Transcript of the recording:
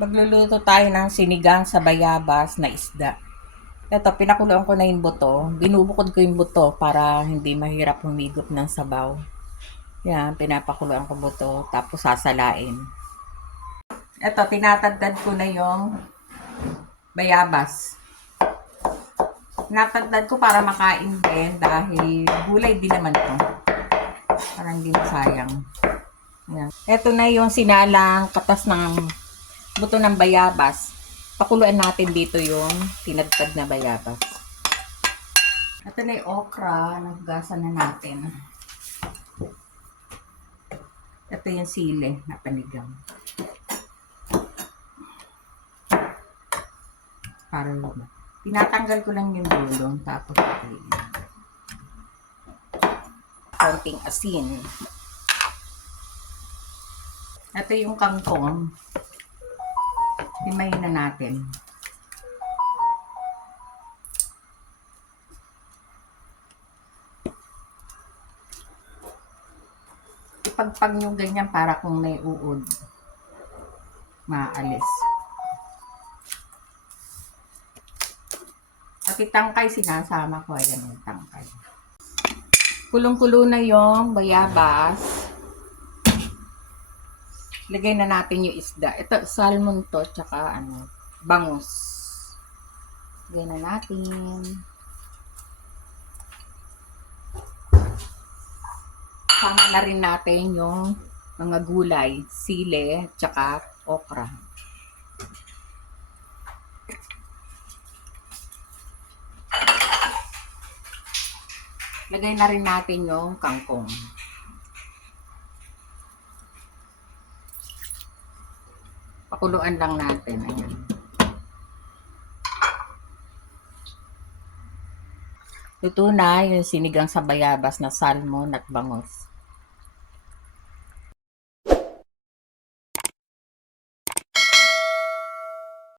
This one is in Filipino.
Magluluto tayo ng sinigang sa bayabas na isda. Ito, pinakuluan ko na yung buto. Binubukod ko yung buto para hindi mahirap humigop ng sabaw. Yan, pinapakuluan ko buto, tapos sasalain. Ito, tinatagdad ko na yung bayabas. Tinatagdad ko para makain din dahil gulay din naman to. Para hindi masayang. Yan. Ito na yung sinalang katas ng buto ng bayabas. Pakuluan natin dito yung tinagtad na bayabas. Ito na yung okra. Naggasan na natin. Ito yung sili na panigang. Para tinatanggal ko lang yung dulo. Tapos konting asin. Ito yung kangkong. Himayin na natin. Ipagpag nyo ganyan para kung may uod, maalis. At itangkay, sinasama ko. Ayan yung tangkay. Kulong-kulo na yung bayabas. Lagay na natin yung isda. Ito, salmon to, tsaka bangus. Lagay na natin. Sama na rin natin yung mga gulay, sili, tsaka okra. Lagay na rin natin yung kangkong. Pakuluan lang natin. Ayan. Luto na yung sinigang sa bayabas na salmon at bangus.